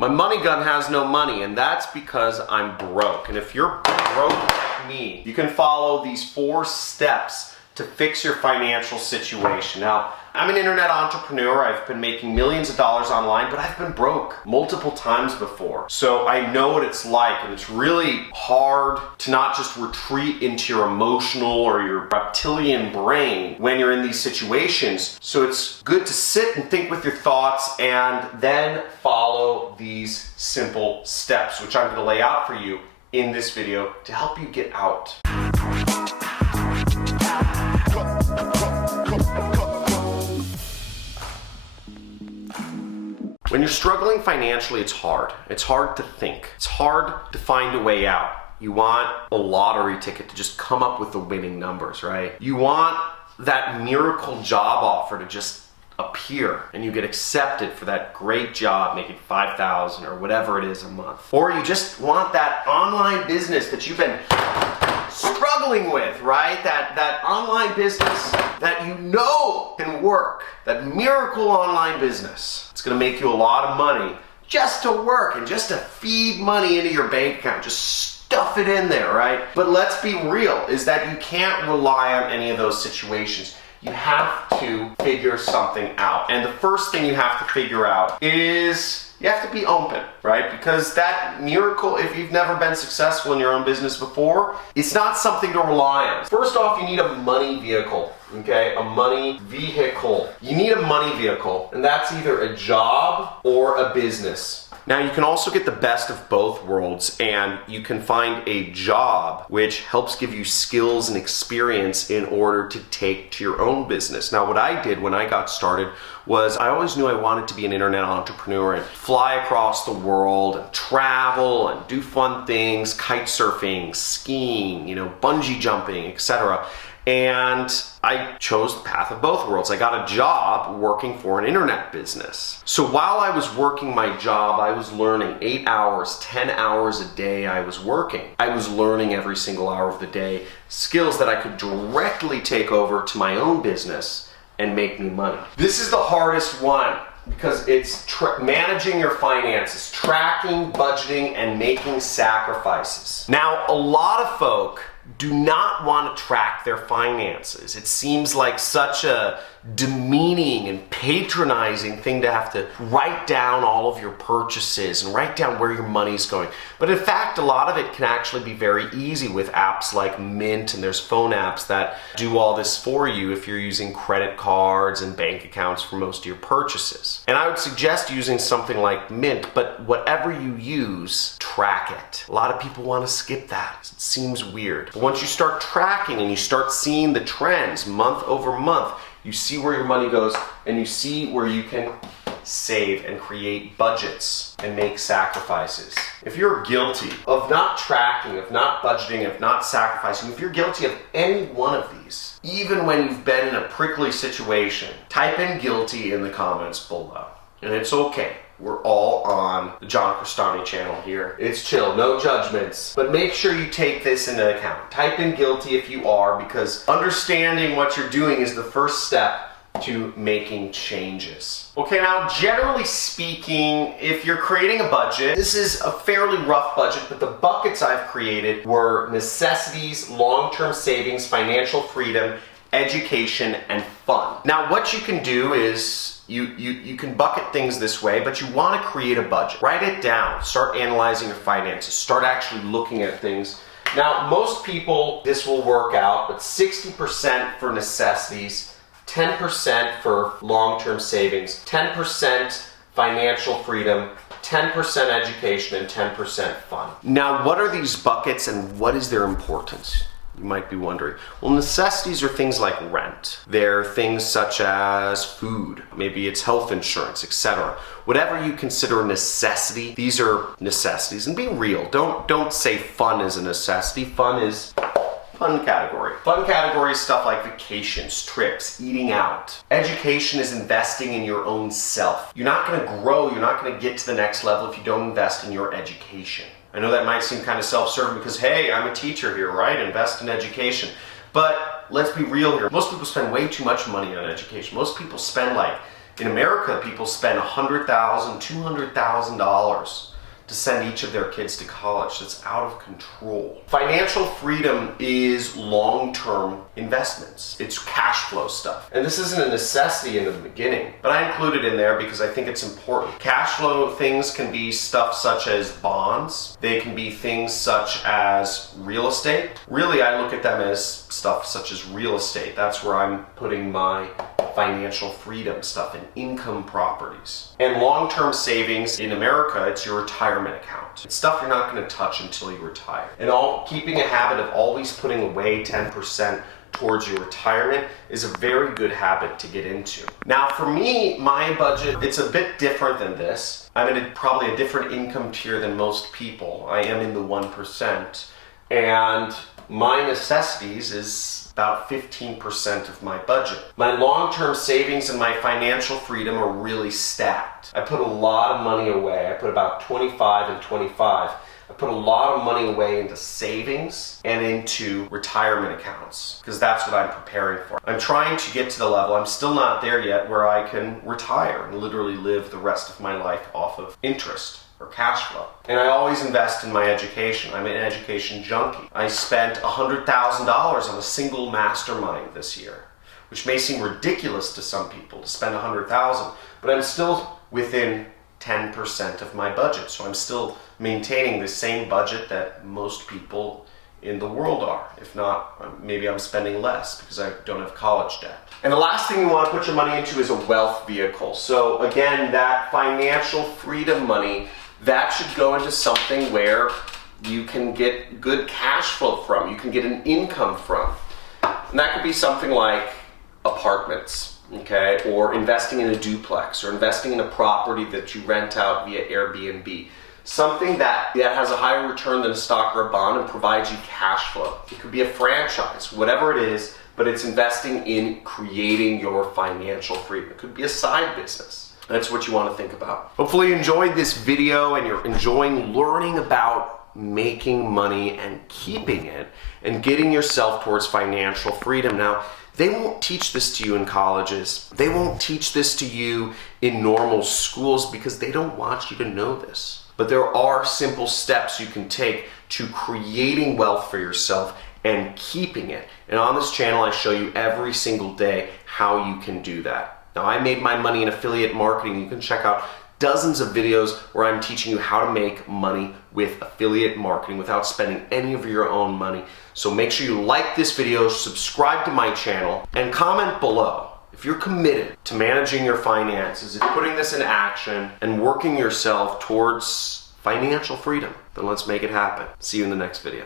My money gun has no money, and that's because I'm broke. And if you're broke like me, you can follow these 4 steps to fix your financial situation. Now, I'm an internet entrepreneur. I've been making millions of dollars online, but I've been broke multiple times before. So I know what it's like, and it's really hard to not just retreat into your emotional or your reptilian brain when you're in these situations. So it's good to sit and think with your thoughts and then follow these simple steps, which I'm going to lay out for you in this video to help you get out. When you're struggling financially, it's hard. It's hard to think. It's hard to find a way out. You want a lottery ticket to just come up with the winning numbers, right? You want that miracle job offer to just appear and you get accepted for that great job making $5,000 or whatever it is a month. Or you just want that online business that you've been struggling with, right? That online business that you know can work, that miracle online business. It's gonna make you a lot of money just to work and just to feed money into your bank account, just stuff it in there, right? But let's be real, is that you can't rely on any of those situations. You have to figure something out. And the first thing you have to figure out is you have to be open, right? Because that miracle, if you've never been successful in your own business before, it's not something to rely on. First off, you need a money vehicle, okay? A money vehicle. You need a money vehicle, and that's either a job or a business. Now, you can also get the best of both worlds, and you can find a job which helps give you skills and experience in order to take to your own business. Now, what I did when I got started was I always knew I wanted to be an internet entrepreneur and fly across the world and travel and do fun things, kite surfing, skiing, bungee jumping, etc. And I chose the path of both worlds. I got a job working for an internet business. So while I was working my job, I was learning 8 hours, 10 hours a day I was working. I was learning every single hour of the day skills that I could directly take over to my own business and make me money. This is the hardest one because it's managing your finances, tracking, budgeting, and making sacrifices. Now, a lot of folk do not want to track their finances. It seems like such a demeaning and patronizing thing to have to write down all of your purchases and write down where your money's going. But in fact, a lot of it can actually be very easy with apps like Mint, and there's phone apps that do all this for you if you're using credit cards and bank accounts for most of your purchases. And I would suggest using something like Mint, but whatever you use, track it. A lot of people want to skip that. It seems weird. But once you start tracking and you start seeing the trends month over month, you see where your money goes, and you see where you can save and create budgets and make sacrifices. If you're guilty of not tracking, of not budgeting, of not sacrificing, if you're guilty of any one of these, even when you've been in a prickly situation, type in guilty in the comments below. And it's okay. We're all on the John Crestani channel here. It's chill, no judgments, but make sure you take this into account. Type in guilty if you are, because understanding what you're doing is the first step to making changes. Okay, now generally speaking, if you're creating a budget, this is a fairly rough budget, but the buckets I've created were necessities, long-term savings, financial freedom, education, and fun. Now what you can do is you can bucket things this way, but you want to create a budget. Write it down. Start analyzing your finances. Start actually looking at things. Now, most people, this will work out, but 60% for necessities, 10% for long-term savings, 10% financial freedom, 10% education, and 10% fun. Now, what are these buckets and what is their importance? You might be wondering. Well, necessities are things like rent. They're things such as food, maybe it's health insurance, etc. Whatever you consider a necessity, these are necessities. And be real, don't say fun is a necessity. Fun is fun category. Fun category is stuff like vacations, trips, eating out. Education is investing in your own self. You're not gonna grow, you're not gonna get to the next level if you don't invest in your education. I know that might seem kind of self-serving because, hey, I'm a teacher here, right? Invest in education. But let's be real here. Most people spend way too much money on education. Most people spend like In America, people spend $100,000, $200,000 to send each of their kids to college. That's out of control. Financial freedom is long-term investments. It's cash flow stuff. And this isn't a necessity in the beginning, but I include it in there because I think it's important. Cash flow things can be stuff such as bonds. They can be things such as real estate. Really, I look at them as stuff such as real estate. That's where I'm putting my financial freedom stuff in income properties. And long-term savings in America, it's your retirement account. It's stuff you're not going to touch until you retire. And keeping a habit of always putting away 10% towards your retirement is a very good habit to get into. Now for me, my budget, it's a bit different than this. I'm in probably a different income tier than most people. I am in the 1%. And my necessities is about 15% of my budget. My long-term savings and my financial freedom are really stacked. I put a lot of money away. I put about 25 and 25. I put a lot of money away into savings and into retirement accounts because that's what I'm preparing for. I'm trying to get to the level, I'm still not there yet, where I can retire and literally live the rest of my life off of interest or cash flow. And I always invest in my education. I'm an education junkie. I spent $100,000 on a single mastermind this year, which may seem ridiculous to some people to spend $100,000, but I'm still within 10% of my budget. So I'm still maintaining the same budget that most people in the world are. If not, maybe I'm spending less because I don't have college debt. And the last thing you want to put your money into is a wealth vehicle. So again, that financial freedom money, that should go into something where you can get good cash flow from, you can get an income from. And that could be something like apartments, okay? Or investing in a duplex, or investing in a property that you rent out via Airbnb. Something that has a higher return than a stock or a bond and provides you cash flow. It could be a franchise, whatever it is, but it's investing in creating your financial freedom. It could be a side business. That's what you want to think about. Hopefully you enjoyed this video and you're enjoying learning about making money and keeping it and getting yourself towards financial freedom. Now, they won't teach this to you in colleges. They won't teach this to you in normal schools because they don't want you to know this. But there are simple steps you can take to creating wealth for yourself and keeping it. And on this channel, I show you every single day how you can do that. Now, I made my money in affiliate marketing. You can check out dozens of videos where I'm teaching you how to make money with affiliate marketing without spending any of your own money. So make sure you like this video, subscribe to my channel, and comment below. If you're committed to managing your finances, and putting this in action, and working yourself towards financial freedom, then let's make it happen. See you in the next video.